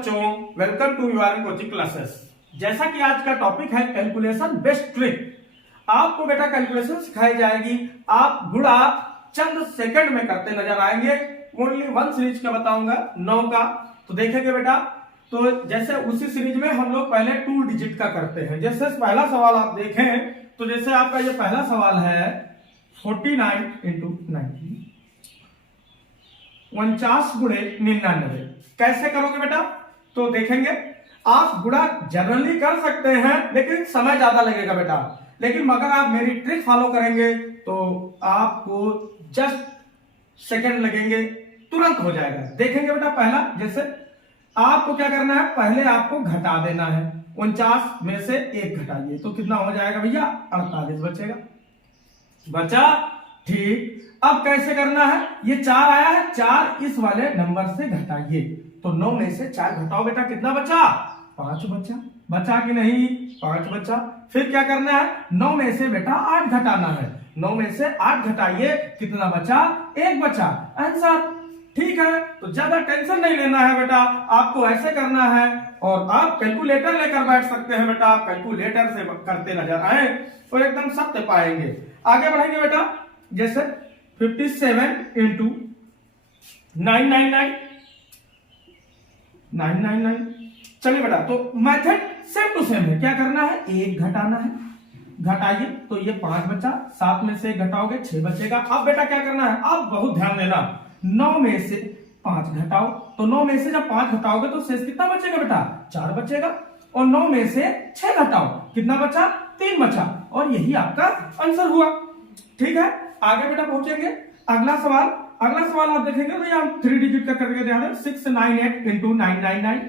बच्चों, welcome to your coaching classes. जैसा कि आज का टॉपिक है कैलकुलेशन बेस्ट ट्रिक। आपको बेटा कैलकुलेशन सिखाई जाएगी। आप गुणा चंद सेकंड में करते नजर आएंगे। ओनली वन सीरीज का बताऊंगा 9 का, तो देखेंगे बेटा। तो जैसे उसी सीरीज में हम लोग पहले 2 डिजिट का करते हैं। जैसे पहला सवाल आप देखें तो जैसे आपका ये पहला सवाल है 49 इंटू 90, 49 गुणे 99 कैसे करोगे बेटा? तो देखेंगे आप गुणा जनरली कर सकते हैं, लेकिन समय ज्यादा लगेगा बेटा। लेकिन मगर आप मेरी ट्रिक फॉलो करेंगे तो आपको जस्ट सेकंड लगेंगे, तुरंत हो जाएगा। देखेंगे बेटा, पहला जैसे आपको क्या करना है, पहले आपको घटा देना है। 49 में से 1 घटाइए तो कितना हो जाएगा भैया? 48 बचेगा। बचा? ठीक। अब कैसे करना है? ये 4 आया है, 4 इस वाले नंबर से घटाइए तो 9 में से 4 घटाओ बेटा, कितना बचा? 5 बचा। बचा कि नहीं? 5 बचा। फिर क्या करना है? 9 में से बेटा 8 घटाना है। 9 में से 8 घटाइए, कितना बचा? 1 बचा। आंसर। ठीक है, तो ज्यादा टेंशन नहीं लेना है बेटा, आपको ऐसे करना है। और आप कैलकुलेटर लेकर बैठ सकते हैं बेटा, आप कैलकुलेटर से करते नजर आए और एकदम सत्य पाएंगे। आगे बढ़ेंगे बेटा, जैसे 57 इंटू 999, 999। चलिए बेटा, तो मेथड सेम टू सेम है। क्या करना है? 1 घटाना है। घटाइए तो ये 5 बचा। 7 में से 1 घटाओगे 6 बचेगा। अब बेटा क्या करना है? अब बहुत ध्यान देना, 9 में से 5 घटाओ तो 9 में से जब 5 घटाओगे तो शेष कितना बचेगा बेटा? 4 बचेगा। और 9 में से 6 घटाओ, कितना बचा? 3 बचा। और यही आपका आंसर हुआ। ठीक है, आगे बेटा पहुंचेंगे। अगला सवाल आप देखेंगे तो हम 3 डिजिट का करके ध्यान है। 698 इंटू 999।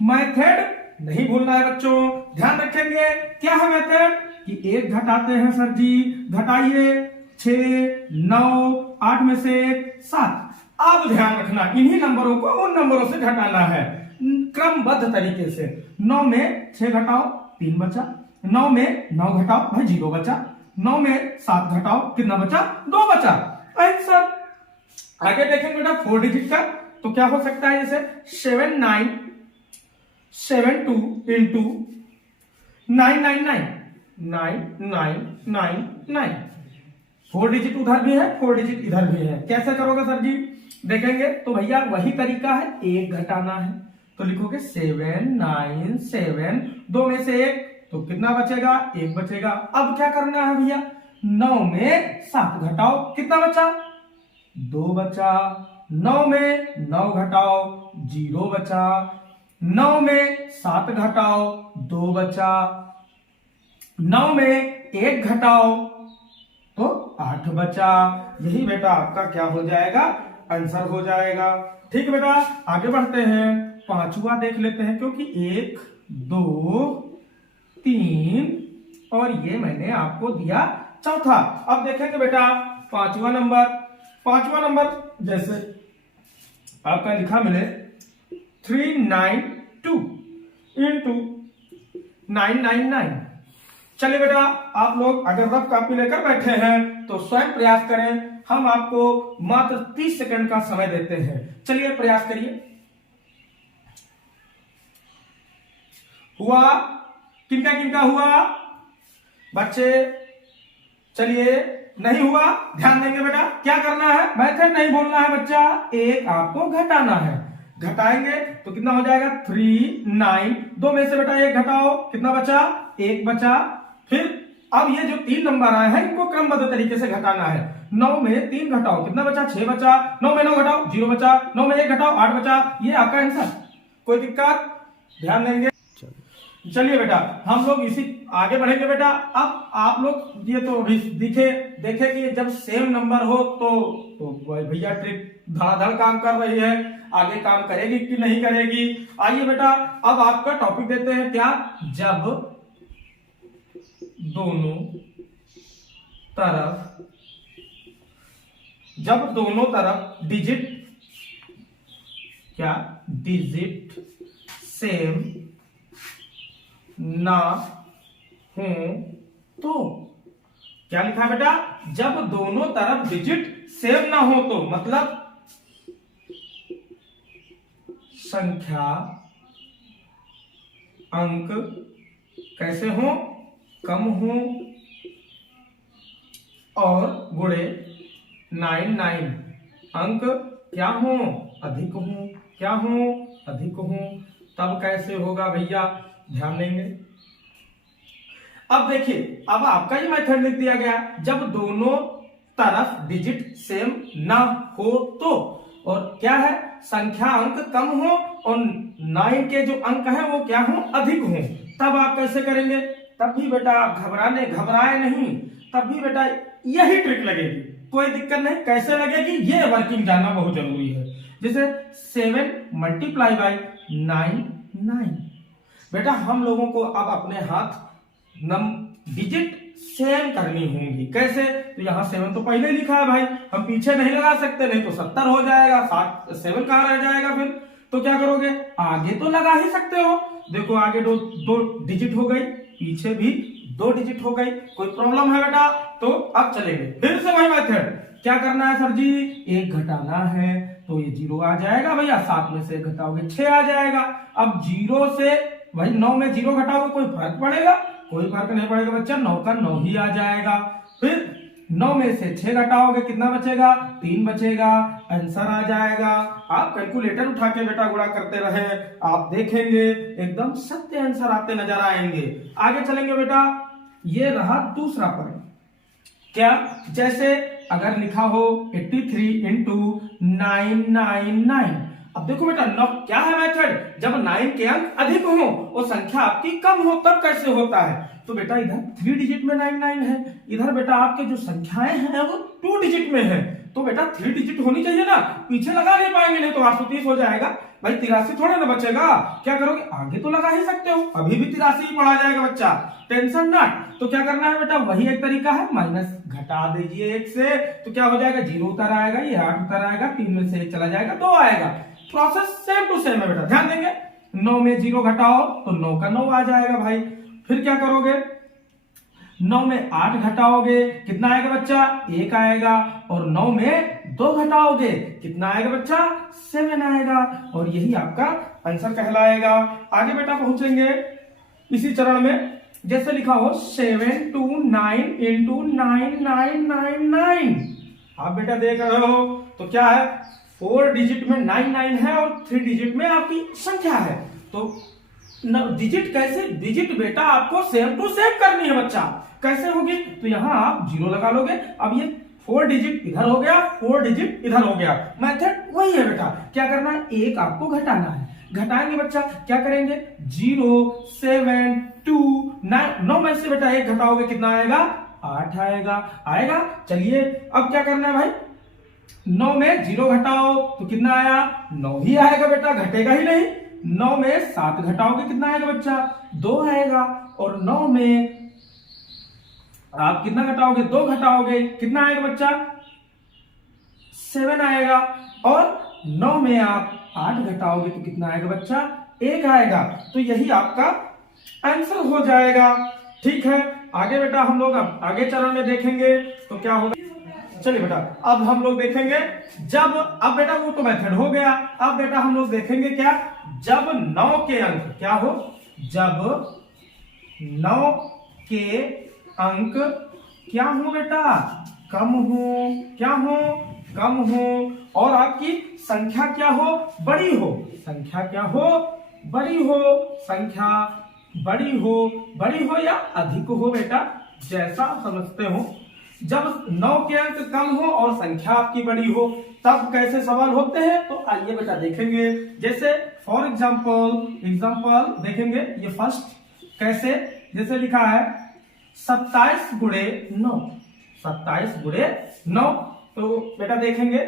मेथड नहीं भूलना है बच्चों, ध्यान रखेंगे। क्या है मेथड? कि 1 घटाते हैं सर जी, घटाइए 6, 9, 8 में से 1, 7। अब ध्यान रखना, इन्हीं नंबरों को उन नंबरों से घटाना है क्रमबद्ध तरीके से। 9 में 6 घटाओ, 3 बचा। 9 में 9 घटाओ भाई, 0 बचा। 9 में 7 घटाओ, कितना बचा? 2 बचा। आंसर। आगे देखेंगे बेटा 4 डिजिट का, तो क्या हो सकता है? जैसे 7972 इंटू 999, 9999। 4 डिजिट उधर भी है, 4 डिजिट इधर भी है। कैसे करोगे सर जी? देखेंगे तो भैया वही तरीका है, 1 घटाना है तो लिखोगे 797। 2 में से 1 तो कितना बचेगा? 1 बचेगा। अब क्या करना है भैया? 9 में 7 घटाओ, कितना बचा? 2 बचा। 9 में 9 घटाओ, 0 बचा। 9 में 7 घटाओ, 2 बचा। 9 में 1 घटाओ तो 8 बचा। यही बेटा आपका क्या हो जाएगा? आंसर हो जाएगा। ठीक बेटा, आगे बढ़ते हैं। 5वां देख लेते हैं, क्योंकि 1, 2, 3 और ये मैंने आपको दिया चौथा। अब देखेंगे बेटा 5वां नंबर जैसे आपका लिखा मिले 392 इंटू 999। चलिए बेटा, आप लोग अगर रफ कॉपी लेकर बैठे हैं तो स्वयं प्रयास करें। हम आपको मात्र 30 सेकंड का समय देते हैं। चलिए प्रयास करिए। हुआ? किनका हुआ बच्चे? चलिए, नहीं हुआ, ध्यान देंगे बेटा। क्या करना है? मेथड नहीं बोलना है बच्चा, 1 आपको घटाना है। घटाएंगे तो कितना हो जाएगा? 3, 9। 2 में से बेटा 1 घटाओ, कितना बचा? 1 बचा। फिर अब ये जो 3 नंबर आए हैं इनको क्रमबद्ध तरीके से घटाना है। 9 में 3 घटाओ, कितना बचा? 6 बचा। 9 में 9 घटाओ, 0 बचा। 9 में 1 घटाओ, 8 बचा। ये आपका आंसर। कोई दिक्कत? ध्यान देंगे। चलिए बेटा, हम लोग इसी आगे बढ़ेंगे बेटा। अब आप लोग ये तो अभी देखे कि जब सेम नंबर हो तो भैया ट्रिक धड़ाधड़ काम कर रही है, आगे काम करेगी कि नहीं करेगी। आइए बेटा, अब आपका टॉपिक देते हैं क्या? जब दोनों तरफ डिजिट सेम ना हो तो क्या लिखा बेटा? जब दोनों तरफ डिजिट सेम ना हो तो, मतलब संख्या अंक कैसे हो, कम हो और गुणे 99 अंक क्या हो, अधिक हो, क्या हो, अधिक हो, तब कैसे होगा भैया, ध्यान देंगे। अब देखिए, अब आपका ही मेथड लिख दिया गया, जब दोनों तरफ डिजिट सेम ना हो तो, और क्या है, संख्या अंक कम हो और 9 के जो अंक है वो क्या हो, अधिक हो, तब आप कैसे करेंगे। तब भी बेटा आप घबराए नहीं, तब भी बेटा यही ट्रिक लगेगी, कोई दिक्कत नहीं। कैसे लगेगी ये वर्किंग जानना बहुत जरूरी है। जैसे 7 मल्टीप्लाई बाई 9 बेटा हम लोगों को अब अपने हाथ डिजिट सेम करनी होंगी। कैसे, तो यहाँ 7 तो पहले लिखा है भाई, हम पीछे नहीं लगा सकते, नहीं तो 70 हो जाएगा, 7 कहां रह जाएगा फिर। तो क्या करोगे, आगे तो लगा ही सकते हो, देखो आगे दो डिजिट हो गई, पीछे भी 2 डिजिट हो गई, कोई प्रॉब्लम है बेटा। तो अब चलेंगे फिर से वही मेथड, क्या करना है सर जी, 1 घटाना है, तो ये 0 आ जाएगा भैया, 7 में से 1 घटाओगे 6 आ जाएगा। अब 0 से भाई 9 में 0 घटाओगे, कोई फर्क पड़ेगा, कोई फर्क नहीं पड़ेगा बच्चा, 9 का 9 ही आ जाएगा। फिर 9 में से 6 घटाओगे, कितना बचेगा, 3 बचेगा, आंसर आ जाएगा। आप कैलकुलेटर उठा के बेटा गुणा करते रहे, आप देखेंगे एकदम सत्य आंसर आते नजर आएंगे। आगे चलेंगे बेटा, ये रहा दूसरा पॉइंट, क्या, जैसे अगर लिखा हो 83 इंटू 999। अब देखो बेटा क्या है मेथड, जब 9 के अंक अधिक हो और संख्या आपकी कम हो तब कैसे होता है। तो बेटा इधर 3 डिजिट में 99 है, इधर बेटा आपके जो संख्याएं हैं वो 2 डिजिट में है, तो बेटा 3 डिजिट होनी चाहिए ना, पीछे लगा नहीं पाएंगे, नहीं तो 830 हो जाएगा भाई, 83 थोड़ा ना बचेगा। क्या करोगे, आगे तो लगा ही सकते हो, अभी भी 83 ही पढ़ा जाएगा बच्चा, टेंशन नॉट। तो क्या करना है बेटा, वही एक तरीका है, माइनस घटा दीजिए 1 से, तो क्या हो जाएगा, 0 उतर आएगा, ये 8 उतर आएगा, 3 में से 1 चला जाएगा, 2 आएगा। प्रोसेस सेम टू सेम है बेटा, ध्यान देंगे। 9 में 0 घटाओ तो 9 का 9 आ जाएगा भाई। फिर क्या करोगे, 9 में 8 घटाओगे, कितना आएगा बच्चा, 1 आएगा, और 9 में 2 घटाओगे, कितना आएगा बच्चा, 7 आएगा, और यही आपका आंसर कहलाएगा। आगे बेटा पहुंचेंगे इसी चरण में, जैसे लिखा हो 729 इंटू 9999। आप बेटा देख रहे हो, तो क्या है, 4 डिजिट में 99 है और 3 डिजिट में आपकी संख्या है, तो डिजिट कैसे, डिजिट बेटा आपको सेम टू सेम करनी है बच्चा, कैसे होगी, तो यहां आप 0 लगा लोगे। अब ये 4 डिजिट इधर हो गया, 4 डिजिट इधर हो गया, मेथड वही है बेटा। क्या करना है, 1 आपको घटाना है, घटाएंगे बच्चा, क्या करेंगे, 0 7 2 9 में से बेटा 1 घटाओगे, कितना आएगा, 8 आएगा। चलिए अब क्या करना है भाई, 9 में 0 घटाओ तो कितना आया, 9 ही आएगा बेटा, घटेगा ही नहीं। 9 में 7 घटाओगे, कितना आएगा बच्चा, 2 आएगा, और 9 में आप कितना घटाओगे, 2 घटाओगे, कितना आएगा बच्चा, 7 आएगा, और 9 में आप 8 घटाओगे तो कितना आएगा बच्चा, 1 आएगा। तो यही आपका आंसर हो जाएगा। ठीक है, आगे बेटा हम लोग अब आगे चरण में देखेंगे तो क्या होगा। चलिए बेटा अब हम लोग देखेंगे जब, अब बेटा वो तो मेथड हो गया, अब बेटा हम लोग देखेंगे क्या, जब 9 के अंक क्या हो, जब 9 के अंक क्या हो बेटा, कम हो, क्या हो, कम हो, और आपकी संख्या क्या हो, बड़ी हो, संख्या क्या हो, बड़ी हो, संख्या बड़ी हो या अधिक हो बेटा, जैसा समझते हो। जब 9 के अंक कम हो और संख्या आपकी बड़ी हो तब कैसे सवाल होते हैं, तो आइए बेटा देखेंगे। जैसे फॉर एग्जाम्पल देखेंगे, ये फर्स्ट कैसे, जैसे लिखा है 27 गुणे 9, 27 गुणे 9, तो बेटा देखेंगे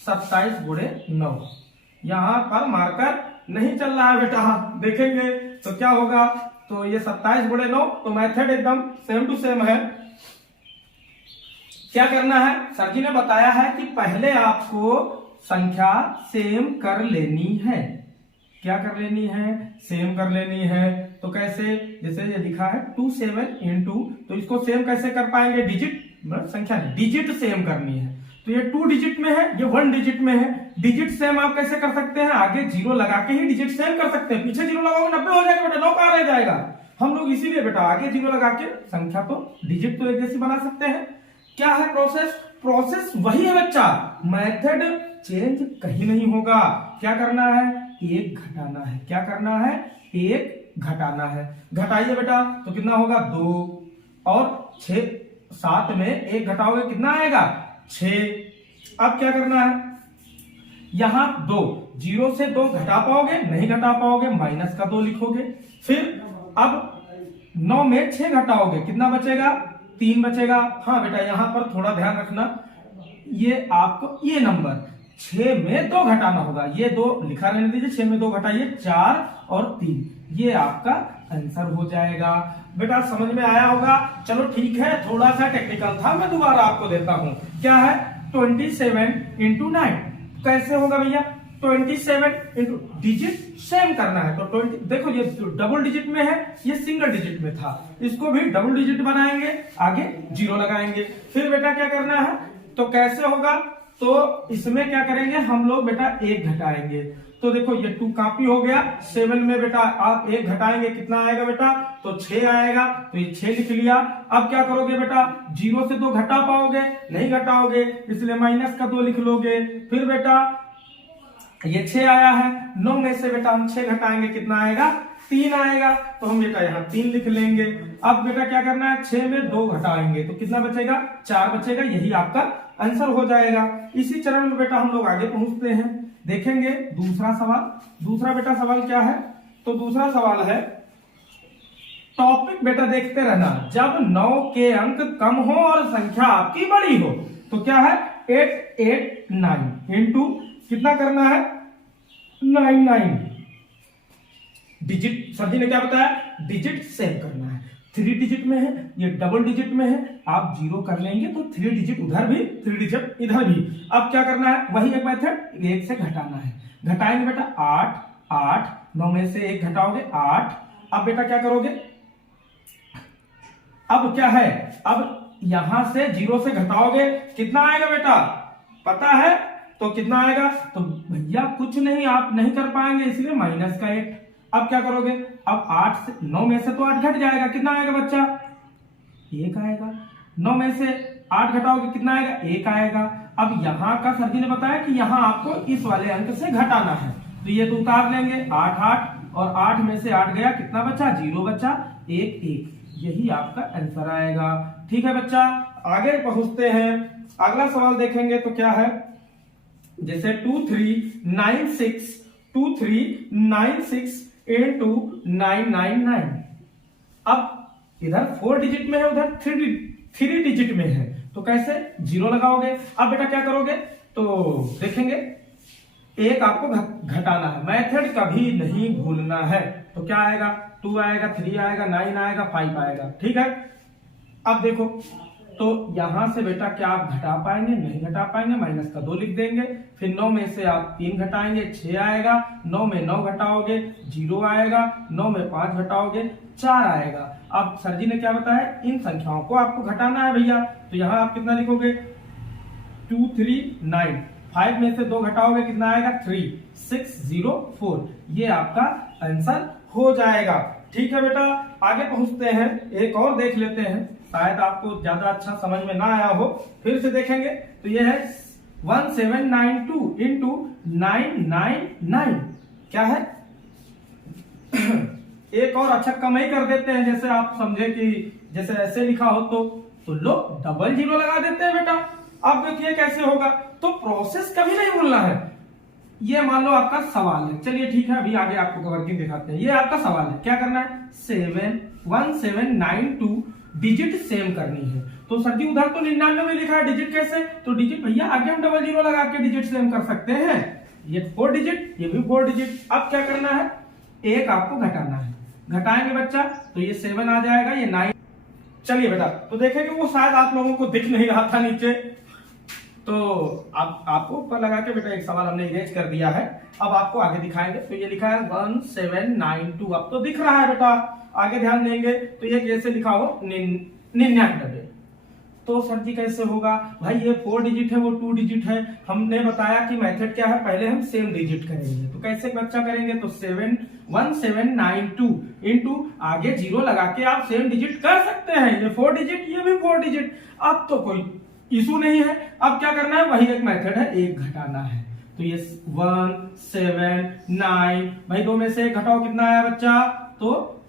27 गुणे 9, यहां पर मार्कर नहीं चल रहा है बेटा, देखेंगे तो क्या होगा, तो ये 27 गुणे 9, तो मेथड एकदम सेम टू सेम है। क्या करना है, सर जी ने बताया है कि पहले आपको संख्या सेम कर लेनी है, क्या कर लेनी है, सेम कर लेनी है। तो कैसे, जैसे ये लिखा है 27 इंटू, तो इसको सेम कैसे कर पाएंगे, डिजिट संख्या डिजिट सेम करनी है, तो ये 2 डिजिट में है, ये 1 डिजिट में है। डिजिट सेम आप कैसे कर सकते हैं, आगे जीरो लगा के ही डिजिट सेम कर सकते हैं। पीछे जीरो लगाओगे 90 हो जाएगा बेटा, 9 कहां रह जाएगा। हम लोग इसीलिए बेटा आगे जीरो लगा के संख्या तो डिजिट तो एक जैसी बना सकते हैं। क्या है प्रोसेस, प्रोसेस वही है बच्चा, मेथड चेंज कहीं नहीं होगा। क्या करना है, एक घटाना है। क्या करना है, एक घटाना है। घटाइए बेटा, तो कितना होगा 2 और 6, 7 में एक घटाओगे कितना आएगा 6। अब क्या करना है, यहां 2, 0 से 2 घटा पाओगे, नहीं घटा पाओगे, माइनस का 2 लिखोगे। फिर अब 9 में 6 घटाओगे, कितना बचेगा 3 बचेगा। हाँ बेटा यहां पर थोड़ा ध्यान रखना, ये आपको ये नंबर 6 में 2 घटाना होगा। ये 2 लिखा रहने दीजिए, 6 में 2 घटाइए 4 और 3, ये आपका आंसर हो जाएगा। बेटा समझ में आया होगा। चलो ठीक है, थोड़ा सा टेक्निकल था, मैं दोबारा आपको देता हूं। क्या है 27 इंटू 9 कैसे होगा भैया, 27 इंटू डिजिट सेम करना है। तो 20 देखो ये डबल डिजिट में है, ये सिंगल डिजिट में था, इसको भी डबल डिजिट बनाएंगे, आगे जीरो लगाएंगे। फिर बेटा क्या करना है, तो कैसे होगा, तो इसमें क्या करेंगे हम लोग बेटा 1 घटाएंगे। तो देखो ये 2 कॉपी हो गया, 7 में बेटा आप 1 घटाएंगे कितना आएगा बेटा, तो 6 आएगा। तो ये 6 लिख लिया। अब क्या करोगे बेटा, 0 से 2 घटा पाओगे, नहीं घटाओगे, इसलिए माइनस का 2 लिख लोगे। फिर बेटा ये 6 आया है, 9 में से बेटा हम 6 घटाएंगे कितना आएगा 3 आएगा। तो हम बेटा यहाँ 3 लिख लेंगे। अब बेटा क्या करना है, 6 में 2 घटाएंगे तो कितना बचेगा 4 बचेगा, यही आपका आंसर हो जाएगा। इसी चरण में बेटा हम लोग आगे पहुंचते हैं, देखेंगे दूसरा सवाल। दूसरा बेटा सवाल क्या है, तो दूसरा सवाल है, टॉपिक बेटा देखते रहना, जब 9 के अंक कम हो और संख्या आपकी बड़ी हो। तो क्या है 889 इंटू कितना करना है 99। डिजिट सर जी ने क्या बताया, डिजिट सेम करना है। 3 डिजिट में है, ये डबल डिजिट में है, आप 0 कर लेंगे तो 3 डिजिट उधर भी 3 डिजिट इधर भी। अब क्या करना है, वही एक मेथड, 1 से घटाना है। घटाएंगे बेटा 8 8, 9 में से 1 घटाओगे 8। अब बेटा क्या करोगे, अब क्या है, अब यहां से 0 से घटाओगे कितना आएगा बेटा पता है, तो कितना आएगा, तो भैया कुछ नहीं, आप नहीं कर पाएंगे इसलिए माइनस का 8। अब क्या करोगे, अब 8 से 9 में से तो 8 घट जाएगा, कितना आएगा बच्चा 1 आएगा। 9 में से 8 घटाओगे कितना आएगा 1 आएगा। अब यहां का सर जी ने बताया कि यहां आपको इस वाले अंक से घटाना है, तो ये तो उतार लेंगे 8 8 और 8 में से 8 गया, कितना बचा 0 बचा, 1 1, यही आपका आंसर आएगा। ठीक है बच्चा, आगे पहुंचते हैं, अगला सवाल देखेंगे। तो क्या है, जैसे 2396 इंटू 999। अब इधर 4 डिजिट में है, उधर 3 डिजिट में है, तो कैसे 0 लगाओगे। अब बेटा क्या करोगे, तो देखेंगे एक आपको घटाना है, मेथड कभी नहीं भूलना है। तो क्या आएगा 2 आएगा, 3 आएगा, 9 आएगा, 5 आएगा। ठीक है, अब देखो तो यहां से बेटा क्या आप घटा पाएंगे, नहीं घटा पाएंगे, माइनस का 2 लिख देंगे। फिर 9 में से आप 3 घटाएंगे 6 आएगा, 9 में 9 घटाओगे 0 आएगा, 9 में 5 घटाओगे 4 आएगा। अब सर जी ने क्या बताया, इन संख्याओं को आपको घटाना है भैया, तो यहां आप कितना लिखोगे 2 3 9, 5 में से 2 घटाओगे कितना आएगा 3 6 0 4, ये आपका आंसर हो जाएगा। ठीक है बेटा, आगे पहुंचते हैं, एक और देख लेते हैं, शायद आपको ज्यादा अच्छा समझ में ना आया हो, फिर से देखेंगे। तो ये है 1792 इंटू 999, क्या है एक और अच्छा कम ही कर देते हैं, जैसे आप समझे कि जैसे ऐसे लिखा हो तो लोग डबल 0 लगा देते हैं बेटा। अब देखिए कैसे होगा, तो प्रोसेस कभी नहीं भूलना है। ये मान लो आपका सवाल है, चलिए ठीक है, अभी आगे आपको वर्किंग दिखाते हैं। ये आपका सवाल है, क्या करना है 1792 डिजिट सेम करनी है। तो सर जी उधर तो 99 में लिखा है, डिजिट कैसे, तो डिजिट भैया आगे हम डबल 0 लगा के डिजिट सेम कर सकते हैं। ये 4 डिजिट, ये भी 4 डिजिट। अब क्या करना है, एक आपको घटाना है, घटाएंगे बच्चा तो ये 7 आ जाएगा, ये 9। चलिए बेटा, तो देखेंगे वो शायद आप लोगों को दिख नहीं रहा था नीचे, तो आपको ऊपर लगा के बेटा एक सवाल हमने इरेज कर दिया है, अब आपको आगे दिखाएंगे। तो ये लिखा है 1792, अब तो दिख रहा है बेटा, आगे ध्यान देंगे तो ये कैसे लिखा हो 99। तो सर जी कैसे होगा भाई, ये 4 डिजिट है वो 2 डिजिट है। हमने बताया कि मेथड क्या है, पहले हम सेम डिजिट करेंगे। तो कैसे बच्चा करेंगे, तो 1792 इंटू आगे 0 लगा के आप सेम डिजिट कर सकते हैं। ये 4 डिजिट, ये भी 4 डिजिट, अब तो कोई इशू नहीं है। अब क्या करना है, वही एक मेथड है, एक घटाना है। तो ये 1 7 9, भाई 2 में से घटाओ, कितना आया बच्चा, तो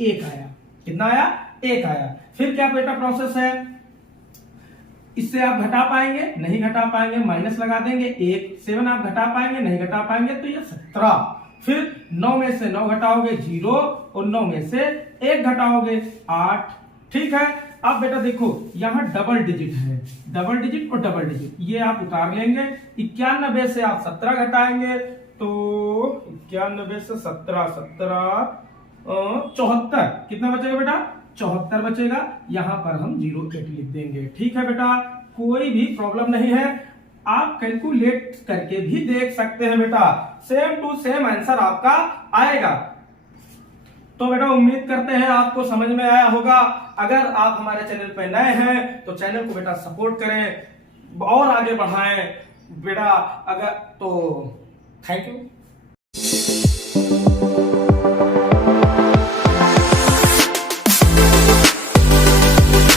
1 आया। कितना आया, 1 आया। फिर क्या बेटा प्रोसेस है, इससे आप घटा पाएंगे, नहीं घटा पाएंगे, माइनस लगा देंगे। 1 7 आप घटा पाएंगे, नहीं घटा पाएंगे, तो ये 17। फिर 9 में से 9 घटाओगे 0, और 9 में से 1 घटाओगे 8। ठीक है, अब बेटा देखो यहां डबल डिजिट है, डबल डिजिट और डबल डिजिट, ये आप उतार लेंगे। 91 से आप 17 घटाएंगे, तो 91 से 17 74, कितना बचेगा बेटा, 74 बचेगा। यहां पर हम 08 लिख देंगे। ठीक है बेटा, कोई भी प्रॉब्लम नहीं है, आप कैलकुलेट करके भी देख सकते हैं बेटा, सेम टू सेम आंसर आपका आएगा। तो बेटा उम्मीद करते हैं आपको समझ में आया होगा। अगर आप हमारे चैनल पर नए हैं तो चैनल को बेटा सपोर्ट करें और आगे बढ़ाएं बेटा। अगर तो थैंक यू।